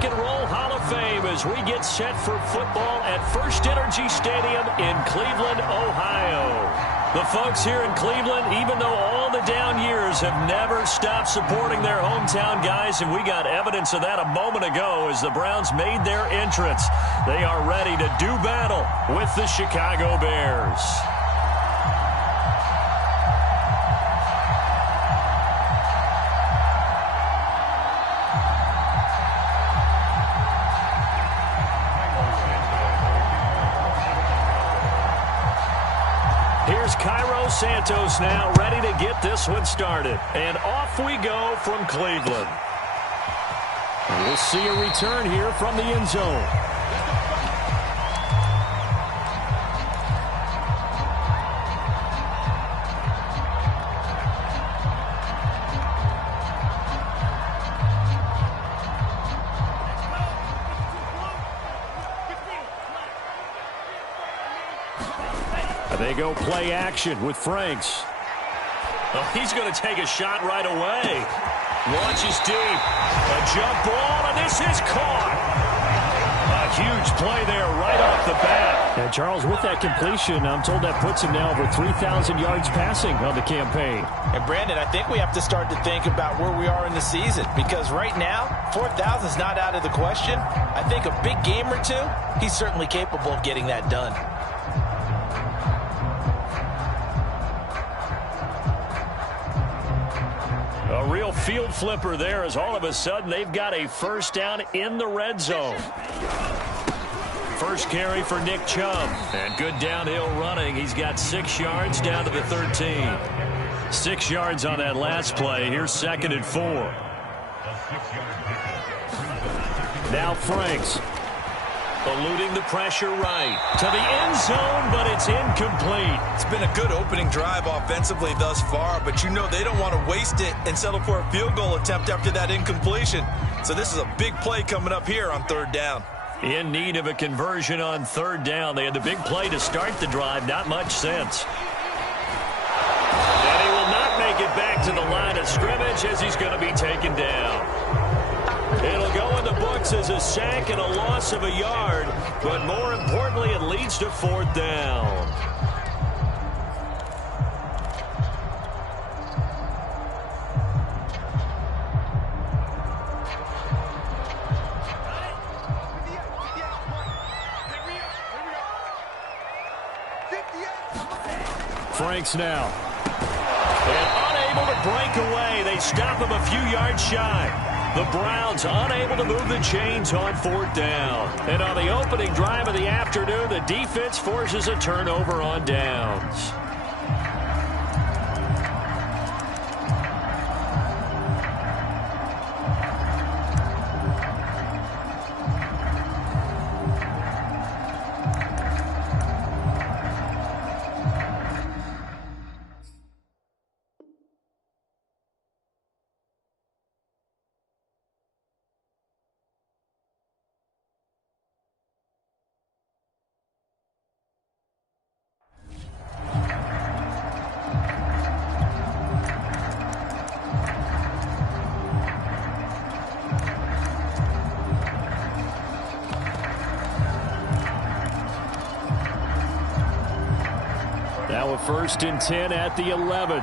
Rock and Roll Hall of Fame as we get set for football at First Energy Stadium in Cleveland, Ohio. The folks here in Cleveland, even though all the down years, have never stopped supporting their hometown guys, and we got evidence of that a moment ago as the Browns made their entrance. They are ready to do battle with the Chicago Bears. Santos now ready to get this one started. And off we go from Cleveland. We'll see a return here from the end zone. They go play action with Franks. Oh, he's going to take a shot right away. Launches deep. A jump ball, and this is caught. A huge play there right off the bat. And Charles, with that completion, I'm told that puts him now over 3,000 yards passing on the campaign. And Brandon, I think we have to start to think about where we are in the season, because right now, 4,000 is not out of the question. I think a big game or two, he's certainly capable of getting that done. A real field flipper there as all of a sudden they've got a first down in the red zone. First carry for Nick Chubb. And good downhill running. He's got 6 yards down to the 13. 6 yards on that last play. Here's 2nd and 4. Now Franks. Eluding the pressure right to the end zone, but it's incomplete. It's been a good opening drive offensively thus far, but you know they don't want to waste it and settle for a field goal attempt after that incompletion. So this is a big play coming up here on 3rd down. In need of a conversion on 3rd down. They had the big play to start the drive, not much sense. And he will not make it back to the line of scrimmage as he's going to be taken down. It'll go in the books as a sack and a loss of a yard, but more importantly, it leads to 4th down. Franks now. And unable to break away. They stop him a few yards shy. The Browns unable to move the chains on 4th down. And on the opening drive of the afternoon, the defense forces a turnover on downs. Now a 1st and 10 at the 11.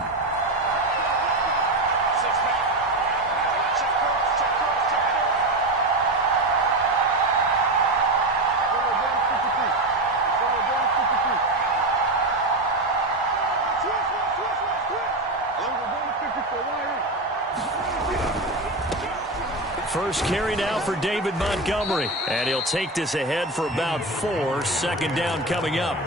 First carry now for David Montgomery. And he'll take this ahead for about 4. 2nd down coming up.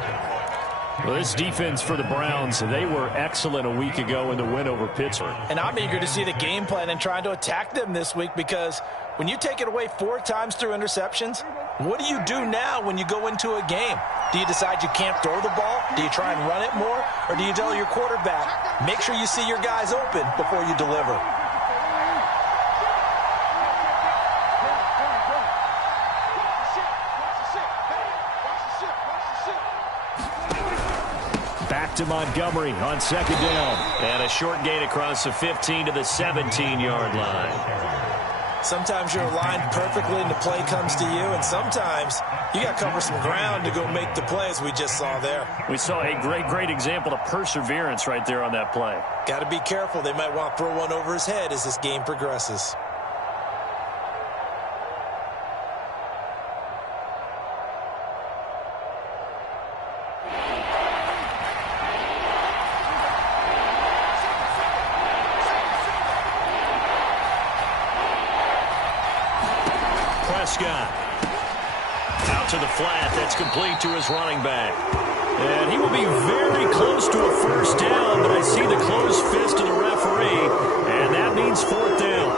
Well, this defense for the Browns, they were excellent a week ago in the win over Pittsburgh. And I'm eager to see the game plan and trying to attack them this week, because when you take it away 4 times through interceptions, what do you do now when you go into a game? Do you decide you can't throw the ball? Do you try and run it more? Or do you tell your quarterback, make sure you see your guys open before you deliver? Back to Montgomery on 2nd down. And a short gain across the 15 to the 17-yard line. Sometimes you're aligned perfectly and the play comes to you, and sometimes you got to cover some ground to go make the play, as we just saw there. We saw a great example of perseverance right there on that play. Got to be careful. They might want to throw one over his head as this game progresses. Prescott. Out to the flat. That's complete to his running back. And he will be very close to a first down, but I see the closed fist of the referee, and that means fourth down.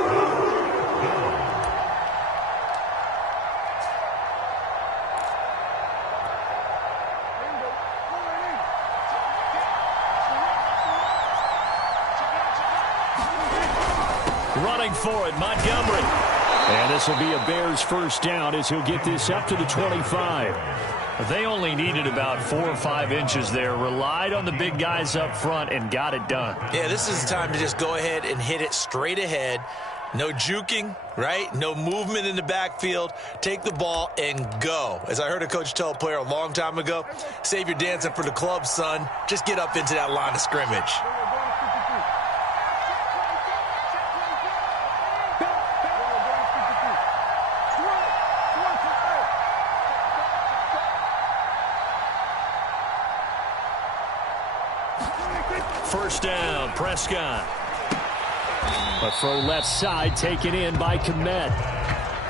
Running for it, Montgomery. And this will be a Bears first down as he'll get this up to the 25. They only needed about 4 or 5 inches there, relied on the big guys up front, and got it done. Yeah, this is the time to just go ahead and hit it straight ahead. No juking, right? No movement in the backfield. Take the ball and go. As I heard a coach tell a player a long time ago, save your dancing for the club, son. Just get up into that line of scrimmage. First down, Prescott. A throw left side taken in by Kmet.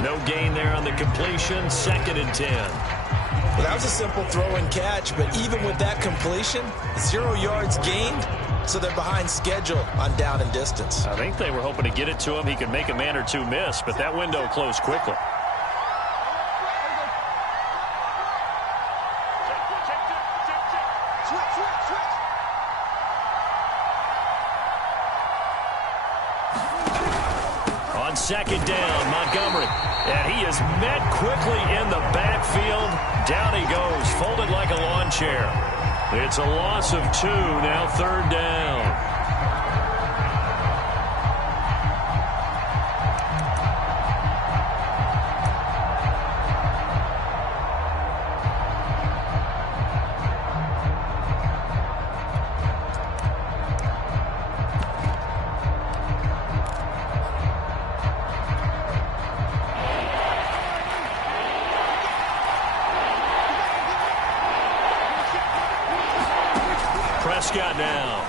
No gain there on the completion, 2nd and 10. Well, that was a simple throw and catch, but even with that completion, 0 yards gained, so they're behind schedule on down and distance. I think they were hoping to get it to him. He could make a man or two miss, but that window closed quickly. On 2nd down, Montgomery. And he is met quickly in the backfield. Down he goes, folded like a lawn chair. It's a loss of 2, now 3rd down. Prescott now.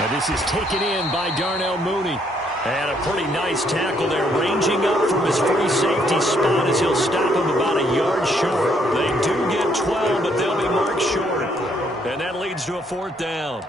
And this is taken in by Darnell Mooney. And a pretty nice tackle there, ranging up from his free safety spot as he'll stop him about a yard short. They do get 12, but they'll be marked short. And that leads to a 4th down.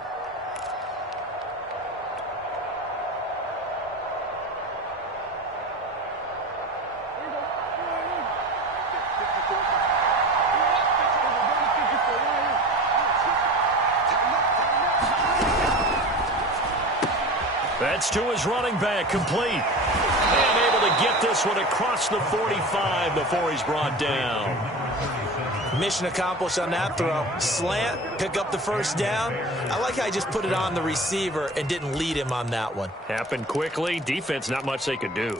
That's to his running back, complete. And able to get this one across the 45 before he's brought down. Mission accomplished on that throw. Slant, pick up the first down. I like how he just put it on the receiver and didn't lead him on that one. Happened quickly. Defense, not much they could do.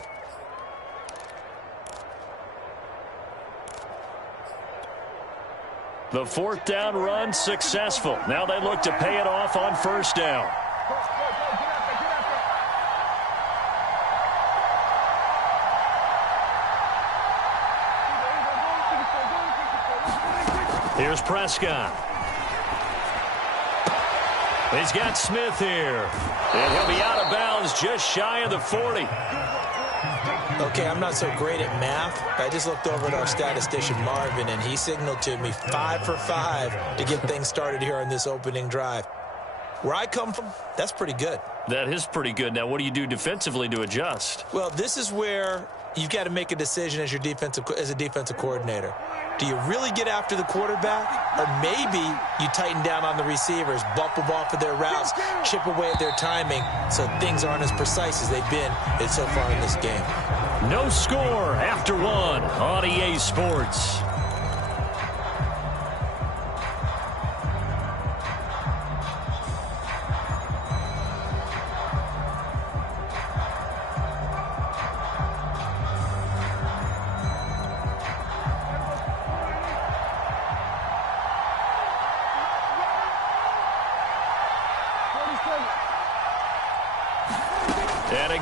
The 4th down run successful. Now they look to pay it off on 1st down. Here's Prescott. He's got Smith here. And he'll be out of bounds just shy of the 40. Okay, I'm not so great at math. I just looked over at our statistician, Marvin, and he signaled to me 5 for 5 to get things started here on this opening drive. Where I come from, that's pretty good. That is pretty good. Now, what do you do defensively to adjust? Well, this is where you've got to make a decision as a defensive coordinator. Do you really get after the quarterback? Or maybe you tighten down on the receivers, bump them off of their routes, chip away at their timing so things aren't as precise as they've been so far in this game. No score after 1 on EA Sports.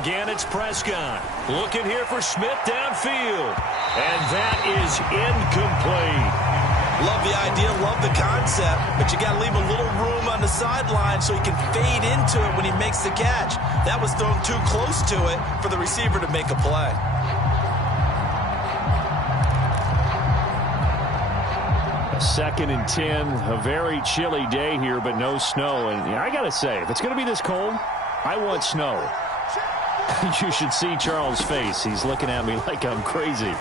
Again, it's Prescott. Looking here for Smith downfield. And that is incomplete. Love the idea, love the concept, but you got to leave a little room on the sideline so he can fade into it when he makes the catch. That was thrown too close to it for the receiver to make a play. Second and 10, a very chilly day here, but no snow. And I got to say, if it's going to be this cold, I want snow. You should see Charles' face. He's looking at me like I'm crazy.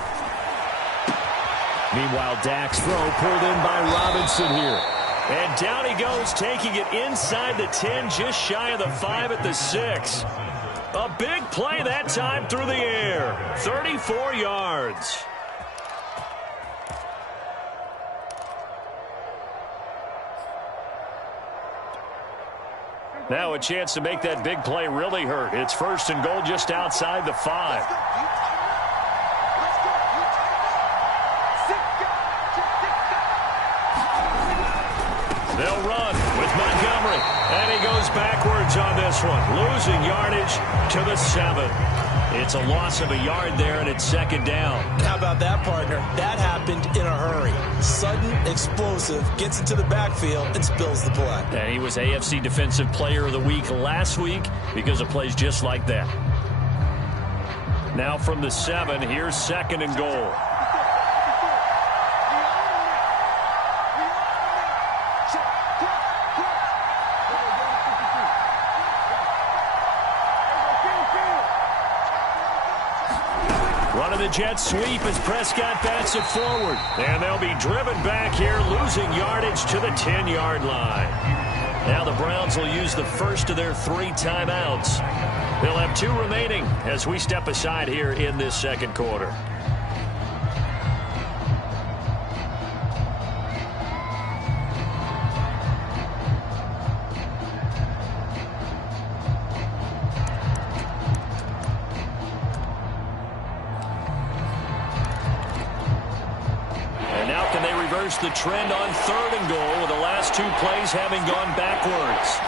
Meanwhile, Dak's throw pulled in by Robinson here. And down he goes, taking it inside the 10, just shy of the 5 at the 6. A big play that time through the air. 34 yards. Now a chance to make that big play really hurt. It's first and goal just outside the 5. They'll run with Montgomery. And he goes backwards on this one. Losing yardage to the 7. It's a loss of a yard there, and it's second down. How about that, partner? That happened in a hurry. Sudden, explosive, gets into the backfield, and spills the play. And he was AFC Defensive Player of the Week last week because of plays just like that. Now from the 7, here's second and goal. Running the jet sweep as Prescott bats it forward. And they'll be driven back here, losing yardage to the 10-yard line. Now the Browns will use the first of their 3 timeouts. They'll have 2 remaining as we step aside here in this second quarter. The trend on third and goal with the last 2 plays having gone backwards.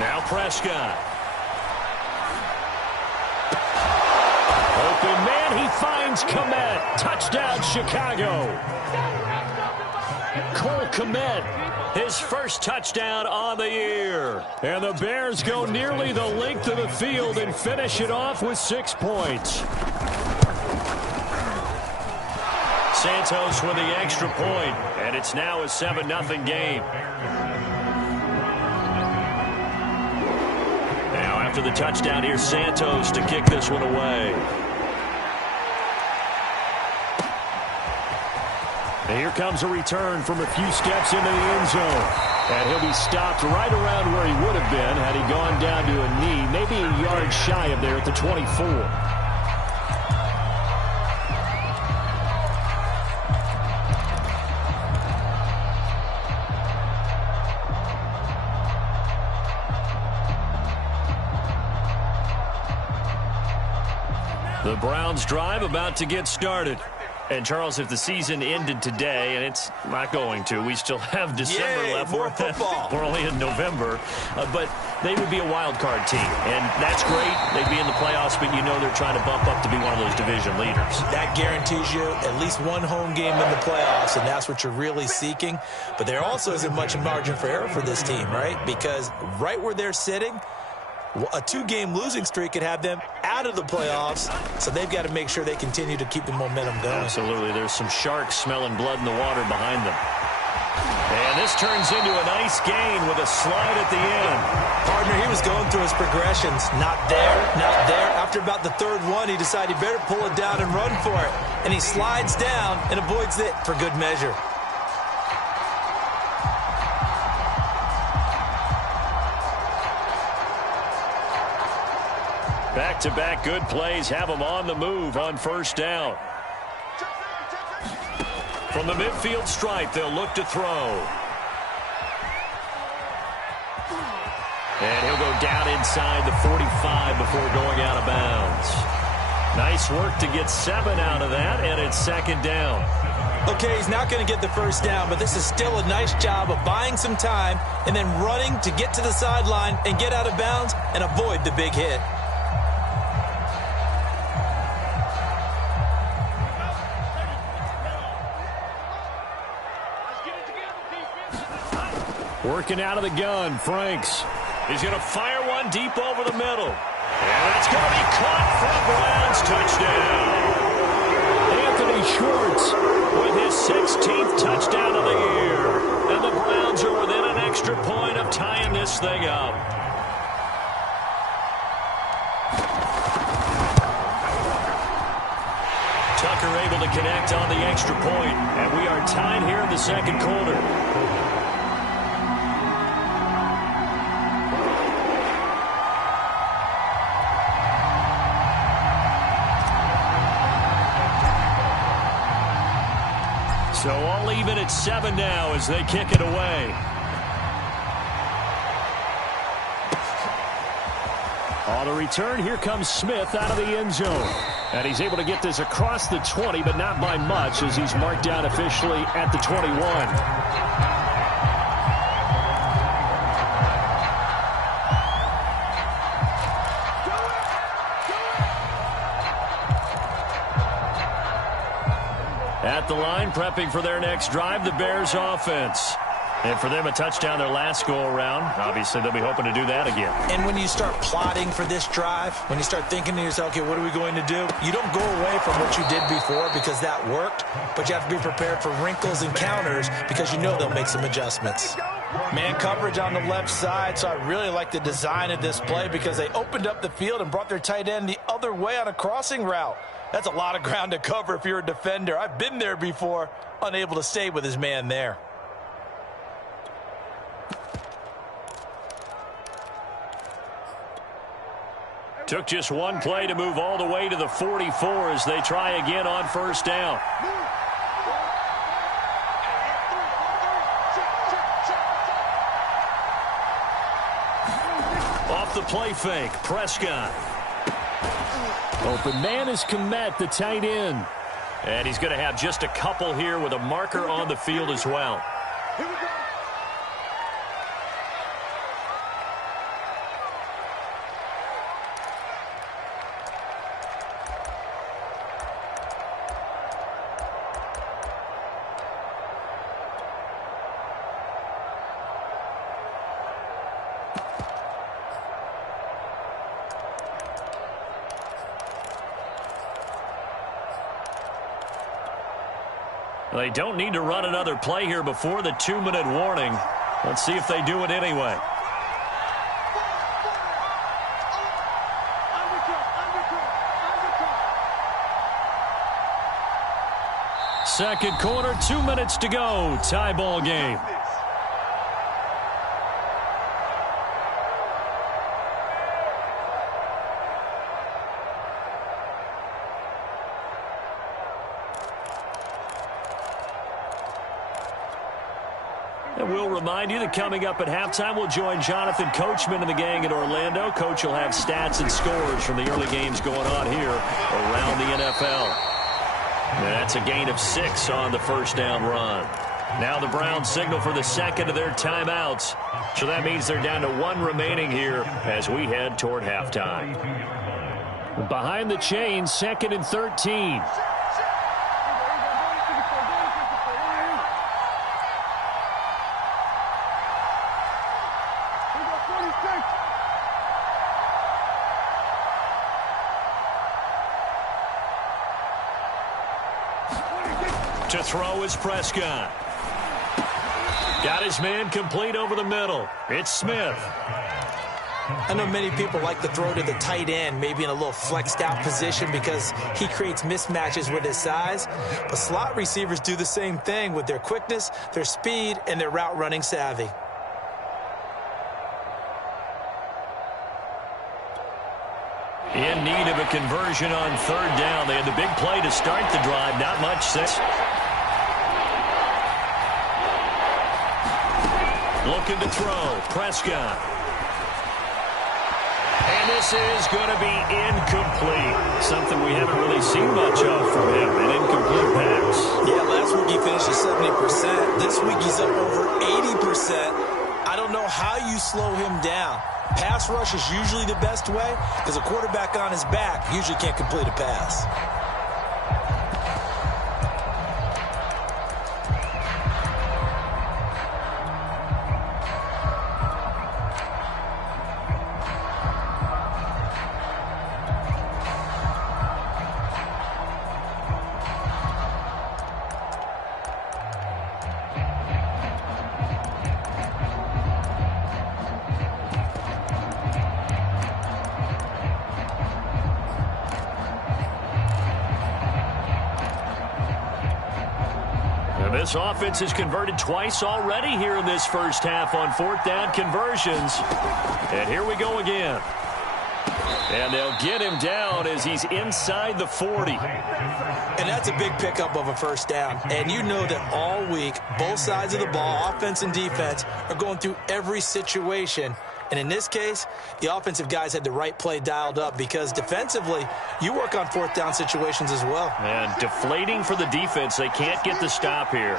Now Prescott. Open man, he finds Kmet. Touchdown Chicago. Cole Kmet, his first touchdown on the year. And the Bears go nearly the length of the field and finish it off with 6 points. Santos with the extra point, and it's now a 7-0 game. Now after the touchdown, here's Santos to kick this one away. And here comes a return from a few steps into the end zone. And he'll be stopped right around where he would have been had he gone down to a knee, maybe a yard shy of there at the 24. The Browns drive about to get started. And, Charles, if the season ended today, and it's not going to, we still have December left. More football. We're only in November. But they would be a wild card team. And that's great. They'd be in the playoffs, but you know they're trying to bump up to be one of those division leaders. That guarantees you at least 1 home game in the playoffs, and that's what you're really seeking. But there also isn't much margin for error for this team, right? Because right where they're sitting, a 2-game losing streak could have them out of the playoffs, so they've got to make sure they continue to keep the momentum going. Absolutely. There's some sharks smelling blood in the water behind them. And this turns into a nice gain with a slide at the end. Partner, he was going through his progressions. Not there, not there. After about the 3rd one, he decided he better pull it down and run for it. And he slides down and avoids it for good measure. Back-to-back good plays have them on the move on first down. From the midfield stripe, they'll look to throw. And he'll go down inside the 45 before going out of bounds. Nice work to get 7 out of that, and it's second down. Okay, he's not going to get the first down, but this is still a nice job of buying some time and then running to get to the sideline and get out of bounds and avoid the big hit. Working out of the gun, Franks. He's going to fire one deep over the middle. And that's going to be caught for a Browns touchdown. Anthony Schwartz with his 16th touchdown of the year. And the Browns are within an extra point of tying this thing up. Tucker able to connect on the extra point. And we are tied here in the second quarter. So all even at 7 now as they kick it away. On the return, here comes Smith out of the end zone. And he's able to get this across the 20, but not by much as he's marked down officially at the 21. At the line, prepping for their next drive, the Bears offense. And for them, a touchdown their last go-around. Obviously, they'll be hoping to do that again. And when you start plotting for this drive, when you start thinking to yourself, okay, what are we going to do? You don't go away from what you did before because that worked, but you have to be prepared for wrinkles and counters because you know they'll make some adjustments. Man coverage on the left side, so I really like the design of this play because they opened up the field and brought their tight end the other way on a crossing route. That's a lot of ground to cover if you're a defender. I've been there before, unable to stay with his man there. Took just one play to move all the way to the 44 as they try again on first down. Off the play fake, Prescott. Open man is Kmet, the tight end. And he's going to have just a couple here with a marker on the field as well. Here we go. They don't need to run another play here before the 2-minute warning. Let's see if they do it anyway. Second quarter, 2 minutes to go. Tie ball game. And we'll remind you that coming up at halftime, we'll join Jonathan Coachman and the gang in Orlando. Coach will have stats and scores from the early games going on here around the NFL. And that's a gain of 6 on the first down run. Now the Browns signal for the second of their timeouts. So that means they're down to 1 remaining here as we head toward halftime. Behind the chains, 2nd and 13. To throw is Prescott. Got his man complete over the middle. It's Smith. I know many people like to throw to the tight end, maybe in a little flexed out position because he creates mismatches with his size. But slot receivers do the same thing with their quickness, their speed, and their route running savvy. In need of a conversion on 3rd down. They had the big play to start the drive. Not much since. Looking to throw. Prescott. And this is going to be incomplete. Something we haven't really seen much of from him, an incomplete pass. Yeah, last week he finished at 70%. This week he's up over 80%. I don't know how you slow him down. Pass rush is usually the best way because a quarterback on his back usually can't complete a pass. This offense has converted twice already here in this first half on fourth down conversions. And here we go again. And they'll get him down as he's inside the 40. And that's a big pickup of a first down. And you know that all week, both sides of the ball, offense and defense, are going through every situation. And in this case, the offensive guys had the right play dialed up because defensively, you work on fourth down situations as well. And deflating for the defense. They can't get the stop here.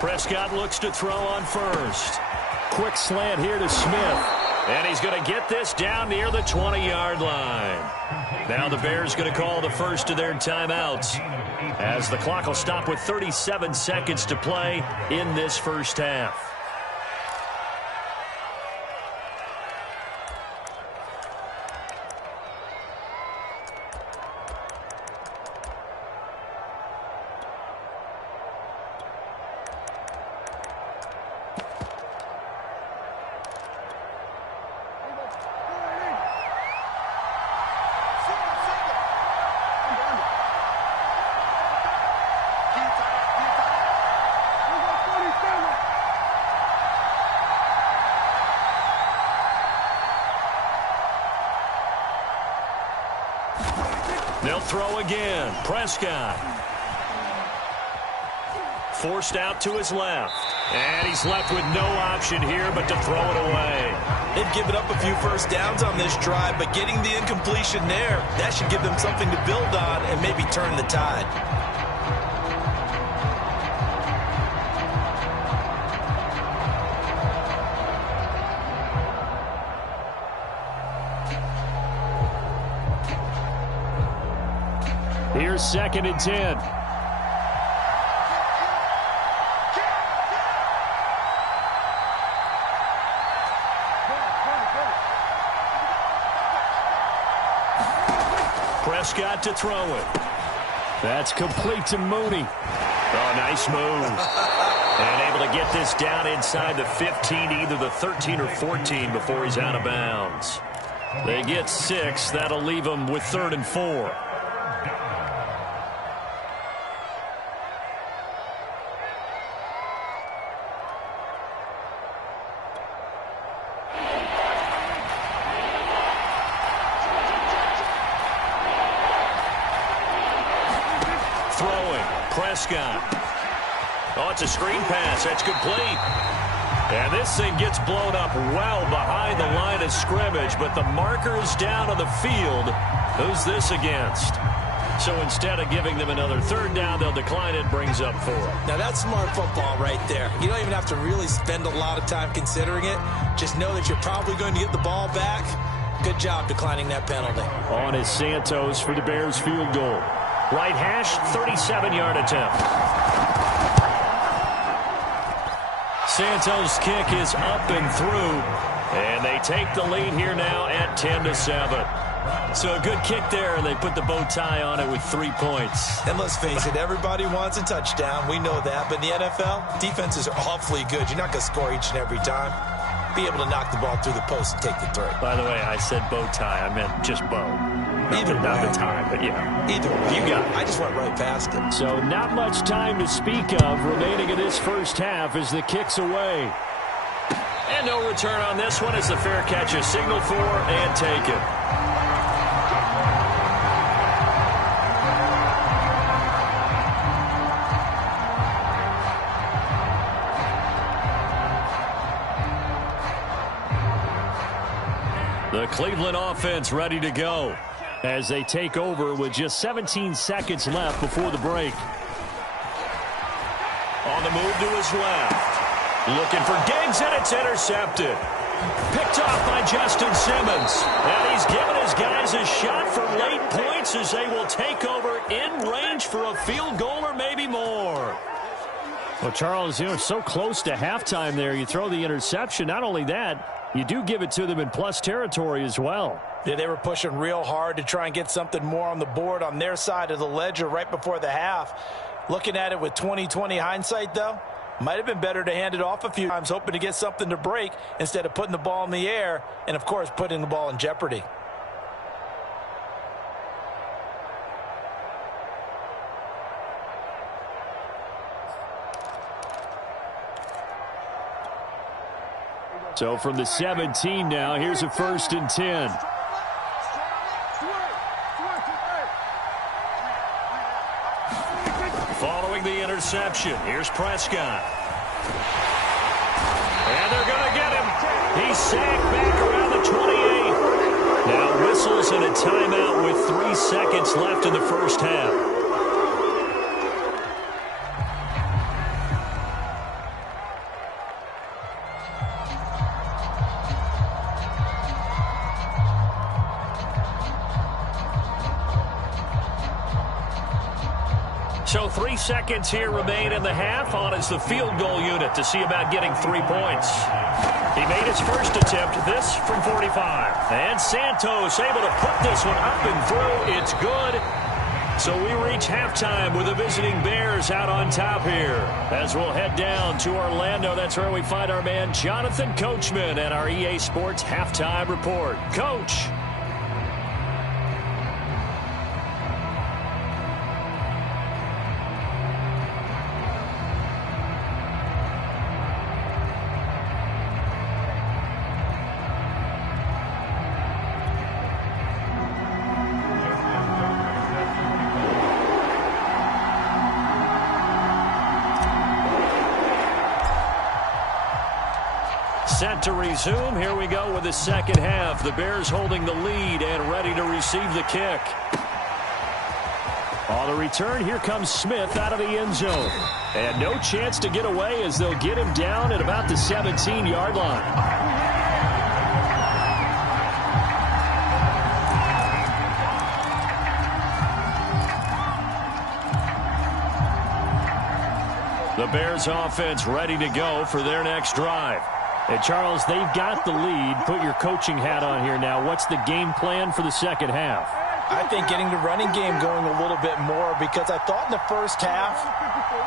Prescott looks to throw on first. Quick slant here to Smith. And he's going to get this down near the 20-yard line. Now the Bears going to call the first of their timeouts as the clock will stop with 37 seconds to play in this first half. They'll throw again. Prescott. Forced out to his left. And he's left with no option here but to throw it away. They've given up a few first downs on this drive, but getting the incompletion there, that should give them something to build on and maybe turn the tide. Here's 2nd and 10. Prescott to throw it. That's complete to Mooney. Oh, nice move. And able to get this down inside the 15, either the 13 or 14 before he's out of bounds. They get 6. That'll leave them with 3rd and 4. Prescott. Oh, it's a screen pass. That's complete. And this thing gets blown up well behind the line of scrimmage, but the marker is down on the field. Who's this against? So instead of giving them another 3rd down, they'll decline it, brings up 4. Now that's smart football right there. You don't even have to really spend a lot of time considering it. Just know that you're probably going to get the ball back. Good job declining that penalty. On is Santos for the Bears field goal. Right hash, 37-yard attempt. Santos' kick is up and through, and they take the lead here now at 10-7. So a good kick there, and they put the bow tie on it with 3 points. And let's face it, everybody wants a touchdown. We know that. But in the NFL, defenses are awfully good. You're not going to score each and every time. Be able to knock the ball through the post and take the 3. By the way, I said bow tie. I meant just bow. Either not way. the time, but yeah. Either way. You got it. I just went right past it. So not much time to speak of remaining in this first half as the kick's away. And no return on this one as the fair catch is signaled for and taken. The Cleveland offense ready to go as they take over with just 17 seconds left before the break. On the move to his left. Looking for Diggs, and it's intercepted. Picked off by Justin Simmons. And he's given his guys a shot for late points as they will take over in range for a field goal or maybe more. Well, Charles, so close to halftime there. You throw the interception. Not only that, you do give it to them in plus territory as well. Yeah, they were pushing real hard to try and get something more on the board on their side of the ledger right before the half. Looking at it with 20/20 hindsight, though, might have been better to hand it off a few times, hoping to get something to break instead of putting the ball in the air and, of course, putting the ball in jeopardy. So from the 17 now, here's a 1st and 10. Following the interception, here's Prescott. And they're going to get him. He's sacked back around the 28. Now whistles and a timeout with 3 seconds left in the first half. So 3 seconds here remain in the half. On is the field goal unit to see about getting 3 points. He made his first attempt, this from 45. And Santos able to put this one up and through. It's good. So we reach halftime with the visiting Bears out on top here. As we'll head down to Orlando, that's where we find our man Jonathan Coachman at our EA Sports Halftime Report. Coach. Set to resume. Here we go with the second half. The Bears holding the lead and ready to receive the kick. On the return, here comes Smith out of the end zone. And no chance to get away as they'll get him down at about the 17-yard line. The Bears offense ready to go for their next drive. And, Charles, they've got the lead. Put your coaching hat on here now. What's the game plan for the second half? I think getting the running game going a little bit more, because I thought in the first half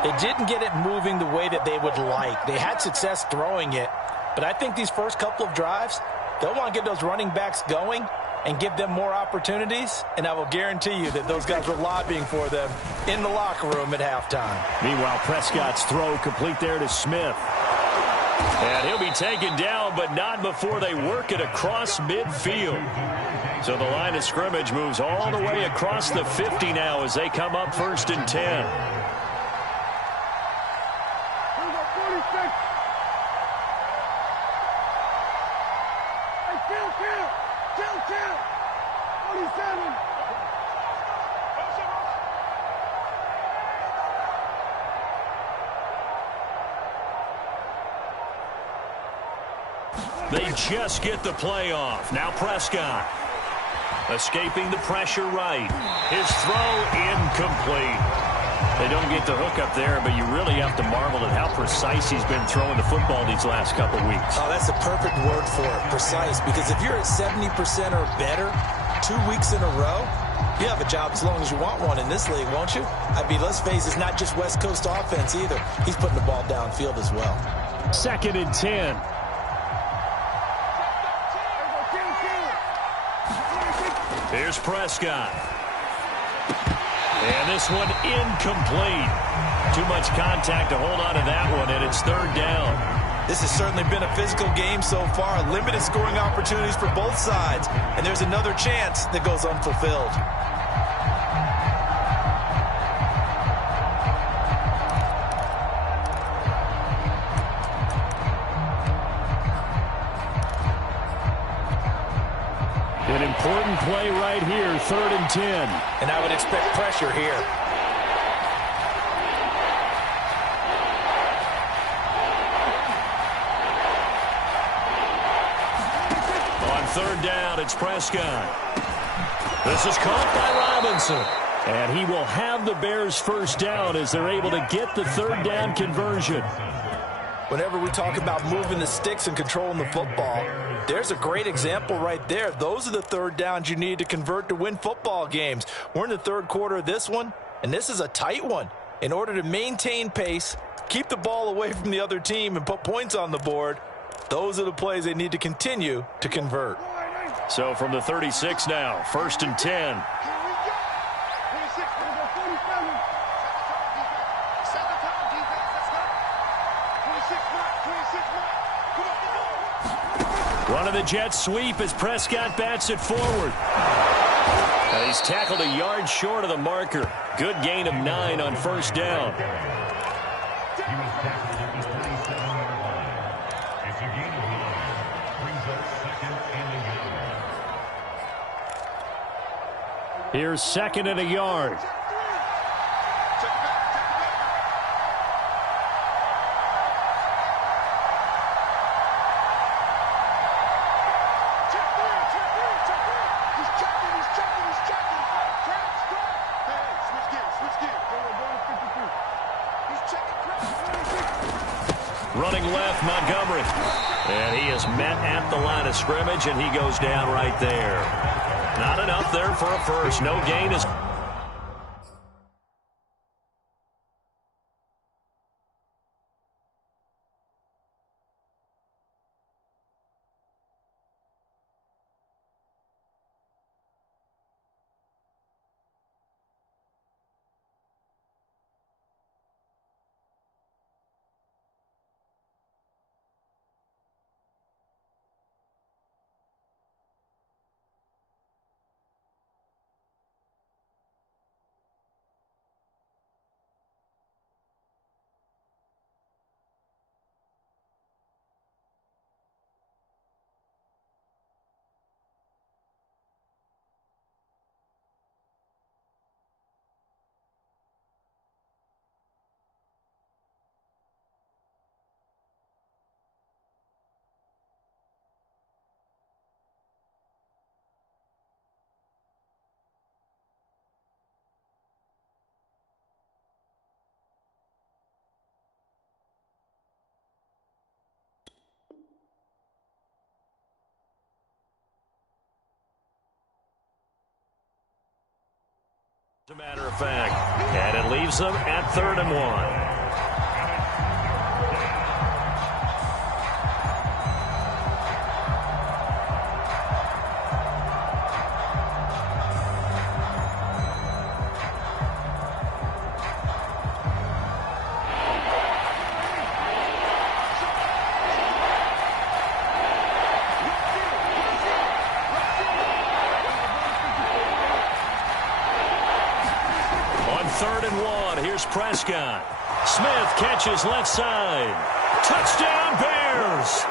they didn't get it moving the way that they would like. They had success throwing it, but I think these first couple of drives, they'll want to get those running backs going and give them more opportunities, and I will guarantee you that those guys were lobbying for them in the locker room at halftime. Meanwhile, Prescott's throw complete there to Smith. And he'll be taken down, but not before they work it across midfield. So the line of scrimmage moves all the way across the 50 now as they come up 1st and 10. They just get the play off. Now Prescott. Escaping the pressure right. His throw incomplete. They don't get the hook up there, but you really have to marvel at how precise he's been throwing the football these last couple weeks. Oh, that's the perfect word for it, precise. Because if you're at 70% or better 2 weeks in a row, you have a job as long as you want one in this league, won't you? I mean, let's face it, it's not just West Coast offense either. He's putting the ball downfield as well. 2nd and 10. Here's Prescott. And this one incomplete. Too much contact to hold on to that one, and it's 3rd down. This has certainly been a physical game so far. Limited scoring opportunities for both sides. And there's another chance that goes unfulfilled. An important play right here, 3rd and 10. And I would expect pressure here. On 3rd down, it's Prescott. This is caught by Robinson. And he will have the Bears' 1st down as they're able to get the 3rd down conversion. Whenever we talk about moving the sticks and controlling the football, there's a great example right there. Those are the 3rd downs you need to convert to win football games. We're in the 3rd quarter of this one, and this is a tight one. In order to maintain pace, keep the ball away from the other team, and put points on the board, those are the plays they need to continue to convert. So from the 36 now, 1st and 10. Running the jet sweep as Prescott bats it forward. And he's tackled a yard short of the marker. Good gain of 9 on 1st down. Here's 2nd and a yard. Running left, Montgomery. And he is met at the line of scrimmage, and he goes down right there. Not enough there for a first. No gain is... As a matter of fact, and it leaves them at 3rd and 1. Prescott. Smith catches left side. Touchdown Bears!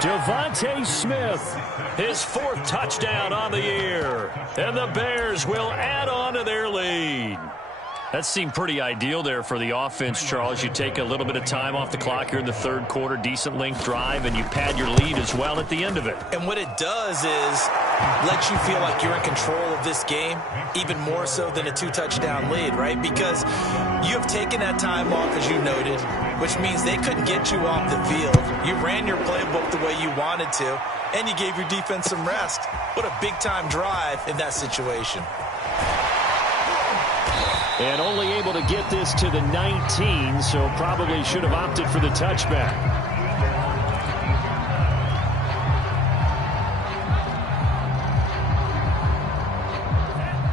Devontae Smith, his 4th touchdown on the year. And the Bears will add on to their lead. That seemed pretty ideal there for the offense, Charles. You take a little bit of time off the clock here in the 3rd quarter, decent length drive, and you pad your lead as well at the end of it. And what it does is let you feel like you're in control of this game, even more so than a 2-touchdown lead, right? Because you have taken that time off, as you noted, which means they couldn't get you off the field. You ran your playbook the way you wanted to, and you gave your defense some rest. What a big-time drive in that situation. And only able to get this to the 19, so probably should have opted for the touchback.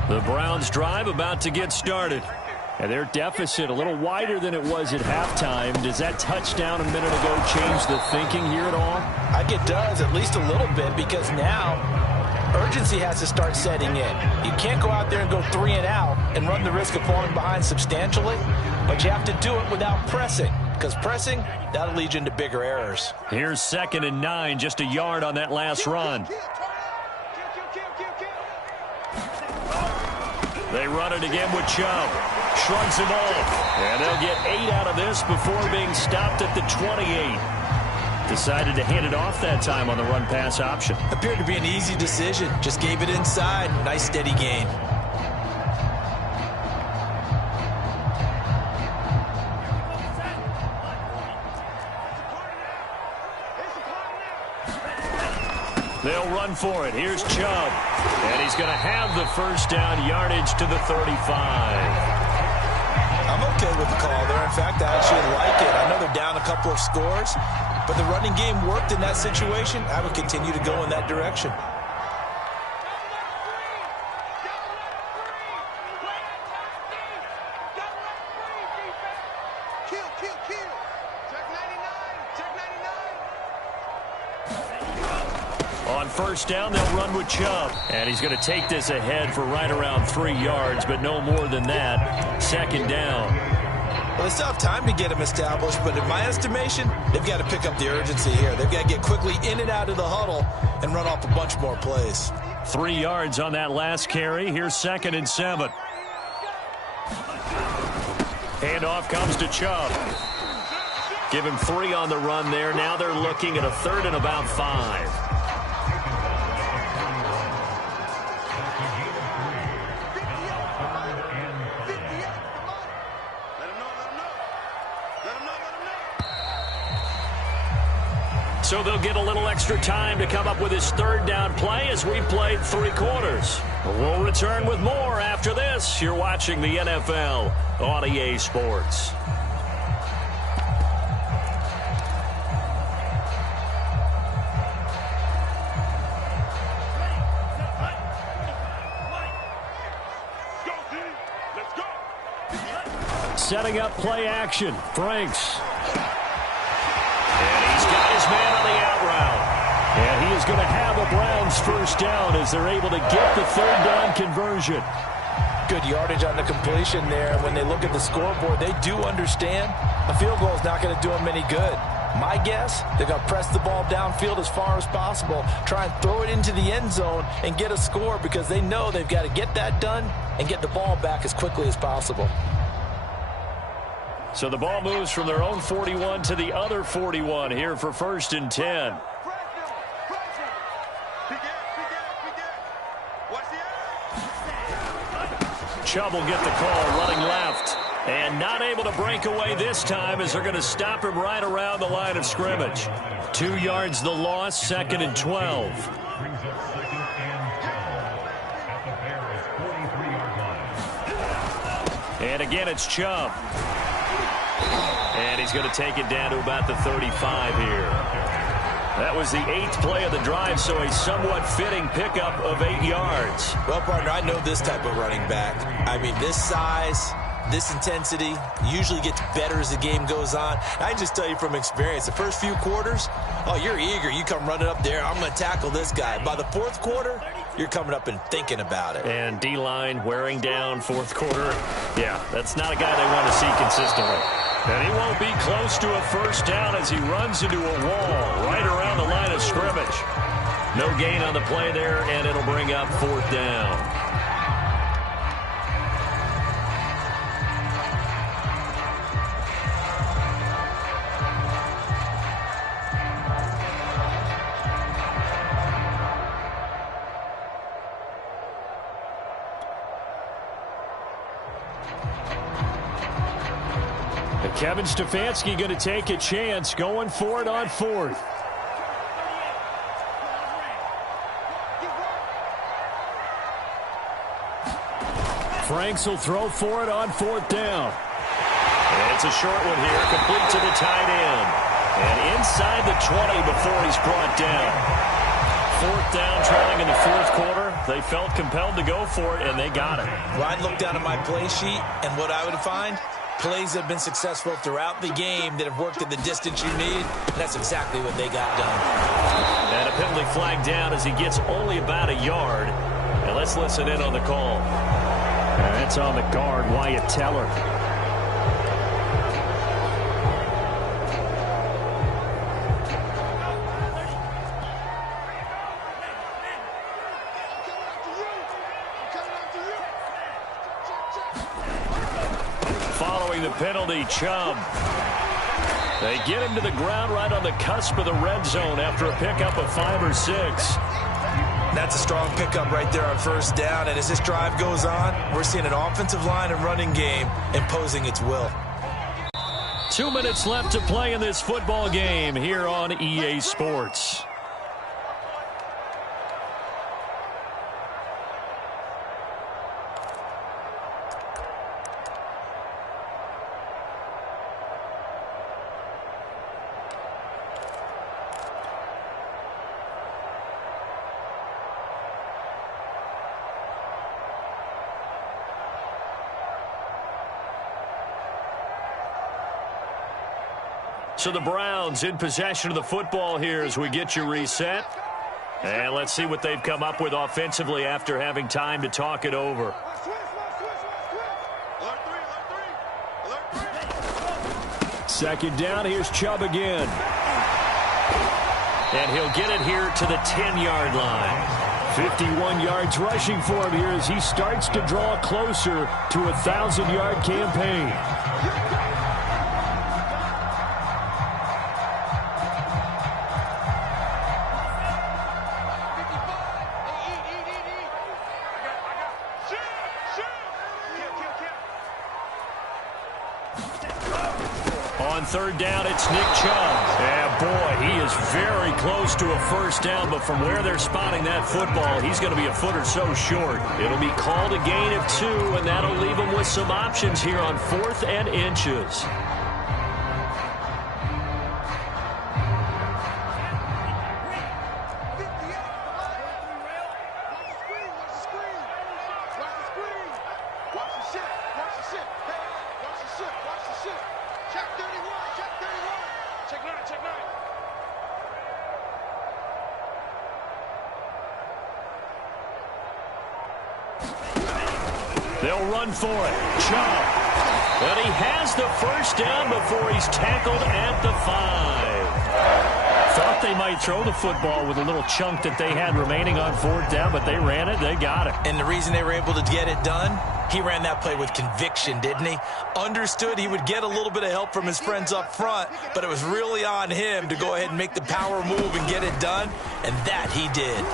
The Browns drive about to get started. And their deficit a little wider than it was at halftime. Does that touchdown a minute ago change the thinking here at all? I think it does, at least a little bit, because now urgency has to start setting in. You can't go out there and go 3 and out and run the risk of falling behind substantially, but you have to do it without pressing, because pressing, that'll lead you into bigger errors. Here's 2nd and 9, just a yard on that last run. They run it again with Chubb. Shrugs him off. And they'll get 8 out of this before being stopped at the 28. Decided to hand it off that time on the run-pass option. Appeared to be an easy decision. Just gave it inside. Nice steady gain. They'll run for it. Here's Chubb. And he's going to have the first down, yardage to the 35. I'm okay with the call there. In fact, I actually like it. I know they're down a couple of scores, but the running game worked in that situation. I would continue to go in that direction. On first down, they'll run with Chubb. And he's going to take this ahead for right around 3 yards, but no more than that. 2nd down. Well, they still have time to get them established, but in my estimation, they've got to pick up the urgency here. They've got to get quickly in and out of the huddle and run off a bunch more plays. 3 yards on that last carry. Here's 2nd and 7. Handoff comes to Chubb. Give him 3 on the run there. Now they're looking at a 3rd and about 5. So they'll get a little extra time to come up with his 3rd down play as we've played 3 quarters. We'll return with more after this. You're watching the NFL on EA Sports. Setting up play action. Franks. And he's got his man on the out route. And he is going to have a Browns first down as they're able to get the 3rd down conversion. Good yardage on the completion there. When they look at the scoreboard, they do understand a field goal is not going to do them any good. My guess, they're going to press the ball downfield as far as possible, try and throw it into the end zone and get a score because they know they've got to get that done and get the ball back as quickly as possible. So the ball moves from their own 41 to the other 41 here for 1st and 10. Chubb will get the call, running left. And not able to break away this time as they're going to stop him right around the line of scrimmage. 2 yards the loss, 2nd and 12. And again, it's Chubb. And he's going to take it down to about the 35 here. That was the 8th play of the drive, so a somewhat fitting pickup of 8 yards. Well, partner, I know this type of running back. I mean, this size, this intensity usually gets better as the game goes on. I can just tell you from experience, the first few quarters, oh, you're eager. You come running up there, I'm going to tackle this guy. By the 4th quarter, you're coming up and thinking about it. And D-line wearing down 4th quarter. Yeah, that's not a guy they want to see consistently. And he won't be close to a first down as he runs into a wall right around the line of scrimmage. No gain on the play there, and it'll bring up 4th down. Kevin Stefanski going to take a chance, going for it on 4th. Franks will throw for it on 4th down. And it's a short one here, complete to the tight end. And inside the 20 before he's brought down. 4th down, trailing in the 4th quarter. They felt compelled to go for it, and they got it. Well, I'd look down at my play sheet, and what I would find, plays have been successful throughout the game that have worked at the distance you need, and that's exactly what they got done. And a penalty flag down as he gets only about a yard. And let's listen in on the call. And that's on the guard, Wyatt Teller. Following the penalty, Chubb. They get him to the ground right on the cusp of the red zone after a pickup of 5 or 6. That's a strong pickup right there on 1st down. And as this drive goes on, we're seeing an offensive line and running game imposing its will. 2 minutes left to play in this football game here on EA Sports. So the Browns in possession of the football here as we get you reset. And let's see what they've come up with offensively after having time to talk it over. Second down, here's Chubb again. And he'll get it here to the 10-yard line. 51 yards rushing for him here as he starts to draw closer to a 1,000-yard campaign. On 3rd down, it's Nick Chubb. And boy, he is very close to a 1st down, but from where they're spotting that football, he's going to be a foot or so short. It'll be called a gain of 2, and that'll leave him with some options here on 4th and inches. They'll run for it. Chubb. But he has the 1st down before he's tackled at the 5. Thought they might throw the football with a little chunk that they had remaining on 4th down, but they ran it. They got it. And the reason they were able to get it done, he ran that play with conviction, didn't he? Understood he would get a little bit of help from his friends up front, but it was really on him to go ahead and make the power move and get it done, and that he did.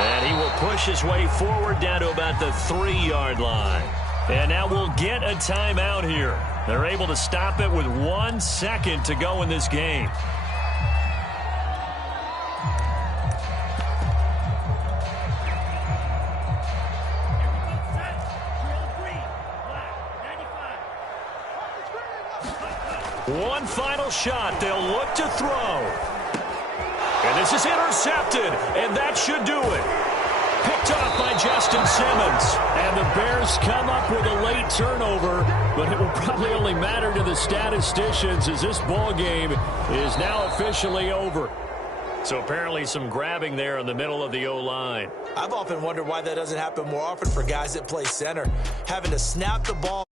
And he will push his way forward down to about the 3-yard line. And now we'll get a timeout here. They're able to stop it with 1 second to go in this game. One final shot. They'll look to throw. And this is intercepted, and that should do it. Picked off by Justin Simmons. And the Bears come up with a late turnover, but it will probably only matter to the statisticians as this ball game is now officially over. So apparently some grabbing there in the middle of the O-line. I've often wondered why that doesn't happen more often for guys that play center, having to snap the ball.